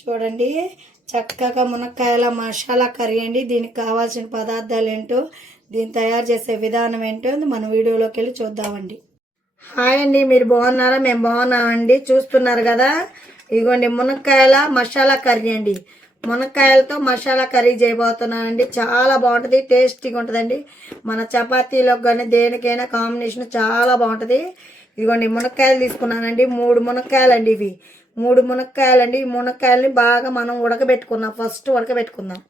చూడండి చక్కగా మునక్కాయల మసాలా కర్రీ అండి. దీనికి కావాల్సిన పదార్థాలు ఏంటో, దీన్ని తయారు చేసే విధానం ఏంటో మన వీడియోలోకి వెళ్ళి చూద్దామండి. హాయ్ అండి, మీరు బాగున్నారా? మేము బాగున్నామండి. చూస్తున్నారు కదా, ఇదిగోండి మునక్కాయల మసాలా కర్రీ అండి. మునక్కాయలతో మసాలా కర్రీ చేయబోతున్నానండి. చాలా బాగుంటుంది, టేస్టీగా ఉంటుందండి. మన చపాతీలోకి కానీ దేనికైనా కాంబినేషన్ చాలా బాగుంటుంది. ఇదిగోండి మునక్కాయలు తీసుకున్నానండి. 3 మునక్కాయలండి ఇవి. 3 మునక్కాయలండి. ఈ మునక్కాయలని బాగా మనం ఉడకబెట్టుకుందాం. ఫస్ట్ ఉడకబెట్టుకుందాం.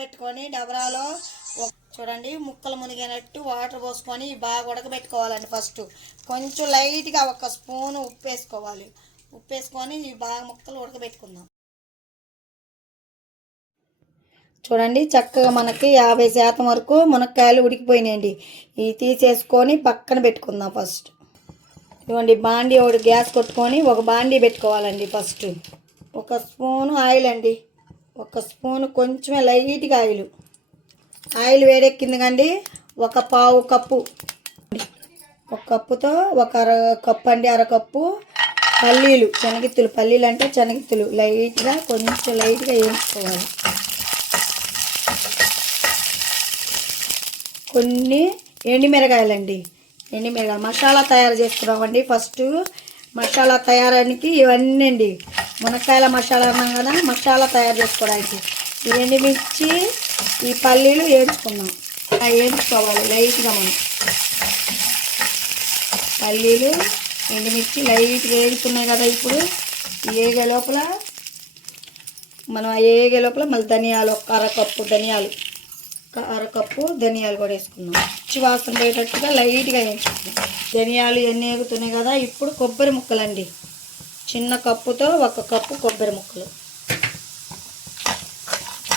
పెట్టుకొని డబరాలో చూడండి ముక్కలు మునిగినట్టు వాటర్ పోసుకొని బాగా ఉడకబెట్టుకోవాలండి. ఫస్ట్ కొంచెం లైట్గా 1 స్పూన్ ఉప్పు వేసుకోవాలి. ఉప్పు వేసుకొని ఇవి బాగా ముక్కలు ఉడకబెట్టుకుందాం. చూడండి చక్కగా మనకి 50% వరకు మునక్కాయలు ఉడికిపోయినాయండి. ఇవి తీసేసుకొని పక్కన పెట్టుకుందాం. ఫస్ట్ ఇవ్వండి బాండీ ఒకటి గ్యాస్ కొట్టుకొని ఒక బాండీ పెట్టుకోవాలండి. ఫస్ట్ 1 స్పూను ఆయిల్ అండి. 1 స్పూను కొంచెమే లైట్గా ఆయిల్ వేడెక్కింది కండి. 1/4 కప్పు, 1 కప్పుతో 1 కప్పు అండి, 1/2 కప్పు పల్లీలు, శనగిత్తులు. పల్లీలు అంటే శనగిత్తులు లైట్గా కొంచెం లైట్గా వేయించుకోవాలి. కొన్ని ఎండుమిరకాయలండి. ఎండుమిరకాయలు మసాలా తయారు చేసుకున్నామండి. ఫస్ట్ మసాలా తయారానికి ఇవన్నీ అండి. మునక్కాయల మసాలా అన్నాం కదా, మసాలా తయారు చేసుకోవడానికి ఈ ఎండుమిర్చి, ఈ పల్లీలు వేయించుకున్నాం. వేయించుకోవాలి లైట్గా. మనం పల్లీలు ఎండుమిర్చి లైట్గా వేగుతున్నాయి కదా. ఇప్పుడు వేగే లోపల మళ్ళీ ధనియాలు 1/2 కప్పు ధనియాలు, 1/2 కప్పు ధనియాలు కూడా వేసుకున్నాం. వాసన పోయేటట్టుగా లైట్గా వేయించుకున్నాం. ధనియాలు ఇవన్నీ వేగుతున్నాయి కదా. ఇప్పుడు కొబ్బరి ముక్కలండి. చిన్న కప్పుతో 1 కప్పు కొబ్బరి ముక్కలు,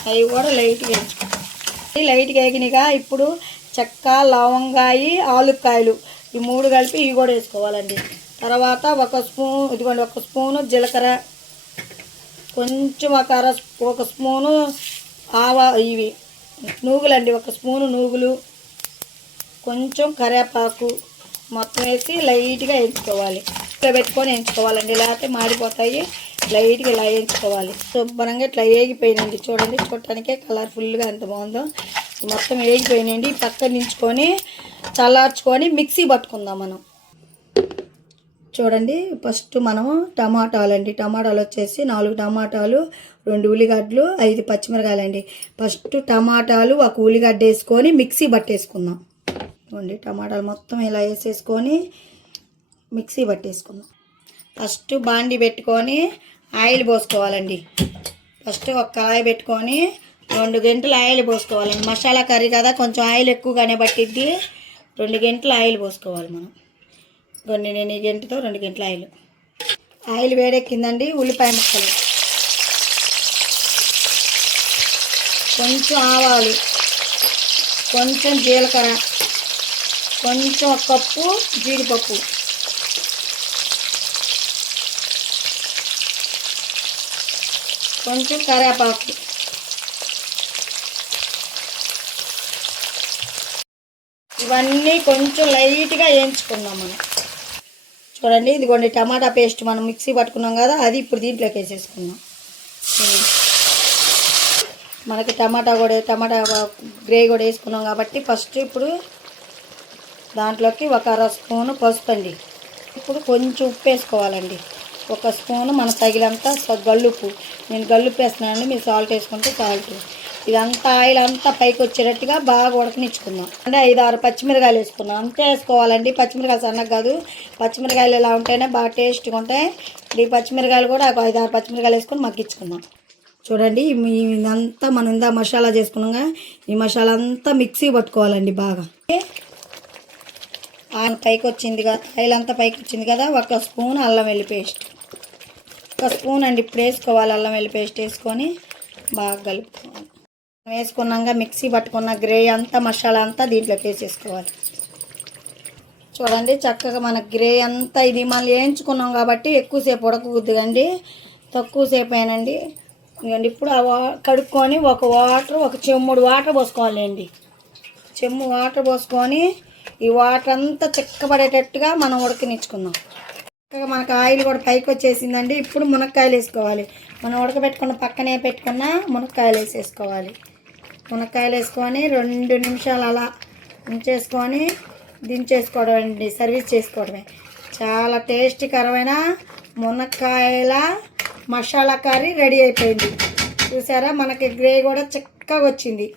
అవి కూడా లైట్గా వేయించుకున్నాం. లైట్గా వేగినాయిగా. ఇప్పుడు చెక్క, లవంగాయి, ఆలుకాయలు ఈ 3 కలిపి ఇవి కూడా వేసుకోవాలండి. తర్వాత 1 స్పూన్, ఇదిగోండి 1 స్పూను జీలకర్ర, కొంచెం 1 స్పూను ఇవి నూగులండి, 1 స్పూను నూగులు, కొంచెం కరివేపాకు మొత్తం వేసి లైట్గా వేయించుకోవాలి. ఇట్లా పెట్టుకొని వేయించుకోవాలండి, లేకపోతే మాడిపోతాయి. లైట్గా ఇలా వేయించుకోవాలి. శుభ్రంగా ఇట్లా వేగిపోయినండి. చూడండి చూడటానికే కలర్ఫుల్గా ఎంత బాగుందో. మొత్తం వేగిపోయినండి. పక్కన దించుకొని చల్లార్చుకొని మిక్సీ పట్టుకుందాం మనం. చూడండి ఫస్ట్ మనం టమాటాలు వచ్చేసి 4 టమాటాలు, 2 ఉల్లిగడ్డలు, 5 పచ్చిమిరకాయలండి. ఫస్ట్ టమాటాలు 1 ఉల్లిగడ్డ వేసుకొని మిక్సీ పట్టేసుకుందాం. చూడండి టమాటాలు మొత్తం ఇలా వేసేసుకొని మిక్సీ పట్టేసుకుందాం. ఫస్ట్ బాండీ పెట్టుకొని ఆయిల్ పోసుకోవాలండి. ఫస్ట్ 1 కళాయి పెట్టుకొని 2 గంటలు ఆయిల్ పోసుకోవాలండి. మసాలా కర్రీ కదా, కొంచెం ఆయిల్ ఎక్కువగానే పట్టిద్ది. 2 గంటలు ఆయిల్ పోసుకోవాలి మనం. నేను ఈ గంటతో 2 గంటల ఆయిల్ వేడెక్కిందండి. ఉల్లిపాయ ముక్కలు, కొంచెం ఆవాలు, కొంచెం జీలకర్ర, కొంచెం 1 కప్పు జీడిపప్పు, కొంచెం కరివేపాకు, ఇవన్నీ కొంచెం లైట్గా వేయించుకుందాం మనం. చూడండి ఇదిగోండి టమాటా పేస్ట్ మనం మిక్సీ పట్టుకున్నాం కదా, అది ఇప్పుడు దీంట్లోకి వేసేసుకుందాం. మనకి టమాటా గ్రేవీ కూడా వేసుకున్నాం కాబట్టి ఫస్ట్ ఇప్పుడు దాంట్లోకి 1/2 స్పూను పసుపు అండి. ఇప్పుడు కొంచెం ఉప్పు వేసుకోవాలండి. 1 స్పూను మన తగినంత గల్లుప్పు. నేను గల్లుప్పు వేస్తున్నానండి, మీరు సాల్ట్ వేసుకుంటే సాల్ట్. ఇదంతా ఆయిల్ అంతా పైకి వచ్చేటట్టుగా బాగా ఉడకనిచ్చుకుందాం. అంటే 5-6 పచ్చిమిరకాయలు వేసుకున్నాం, అంతే వేసుకోవాలండి. పచ్చిమిరకాయలు సన్నగా కాదు, పచ్చిమిరకాయలు ఇలా ఉంటేనే బాగా టేస్ట్గా ఉంటాయి. ఈ పచ్చిమిరకాయలు కూడా 5-6 పచ్చిమిరకాయలు వేసుకొని మగ్గించుకుందాం. చూడండి ఇదంతా మనం ఇందా మసాలా చేసుకున్నాగా, ఈ మసాలా అంతా మిక్సీ పట్టుకోవాలండి బాగా. ఆయిల్ పైకి వచ్చింది కదా, ఆయిల్ అంతా పైకి వచ్చింది కదా. 1 స్పూన్ అల్లం వెల్లుల్లి పేస్ట్, 1 స్పూన్ అండి ఇప్పుడు వేసుకోవాలి. అల్లం వెల్లుల్లి పేస్ట్ వేసుకొని బాగా కలుపుకోవాలి. వేసుకున్నాక మిక్సీ పట్టుకున్న గ్రేవీ అంతా మసాలా అంతా దీంట్లోకి వేసేసుకోవాలి. చూడండి చక్కగా మన గ్రేవీ అంతా ఇది మళ్ళీ వేయించుకున్నాం కాబట్టి ఎక్కువసేపు ఉడకకూడదండి, తక్కువసేపు అయినండి. ఇదిగోండి ఇప్పుడు కడుక్కొని 1 చెంబుడు వాటర్ పోసుకోవాలండి. చెంబు వాటర్ పోసుకొని ఈ వాటర్ అంతా చిక్కబడేటట్టుగా మనం ఉడకనిచ్చుకుందాం. చక్కగా మనకు ఆయిల్ కూడా పైకి వచ్చేసిందండి. ఇప్పుడు మునక్కాయలు వేసుకోవాలి. మనం ఉడకబెట్టుకున్న పక్కనే పెట్టుకున్న మునక్కాయలు వేసేసుకోవాలి. మునక్కాయలు వేసుకొని 2 నిమిషాలు అలా ఉంచేసుకొని దించేసుకోవడం అండి, సర్వీస్ చేసుకోవడమే. చాలా టేస్టీకరమైన మునక్కాయల మసాలా కర్రీ రెడీ అయిపోయింది. చూసారా, మనకి గ్రేవీ కూడా చక్కగా వచ్చింది.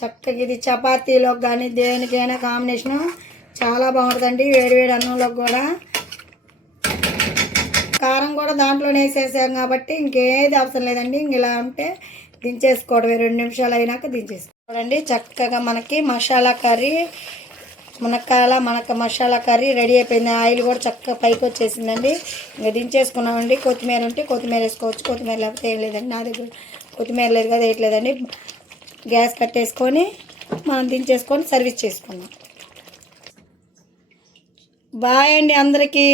చక్కగా ఇది చపాతీలోకి కానీ దేనికైనా కాంబినేషను చాలా బాగుంటుందండి. వేడివేడి అన్నంలోకి కూడా. కారం కూడా దాంట్లోనే వేసేసాం కాబట్టి ఇంకేది అవసరం లేదండి. ఇంక ఇలా ఉంటే దించేసుకోవడమే. 2 నిమిషాలు అయినాక దించేసుకోవడండి. చక్కగా మనకి మసాలా కర్రీ మునక్కాయల మసాలా కర్రీ రెడీ అయిపోయింది. ఆయిల్ కూడా చక్కగా పైకి వచ్చేసిందండి. ఇంకా దించేసుకున్నామండి. కొత్తిమీర ఉంటే కొత్తిమీర వేసుకోవచ్చు, కొత్తిమీర లేకపోతే ఏం లేదండి. నా దగ్గర కొత్తిమీర లేదు కదా, వేయట్లేదండి. గ్యాస్ కట్టేసుకొని మనం దించేసుకొని సర్వీస్ చేసుకున్నాం. బాయ్ అండి అందరికీ.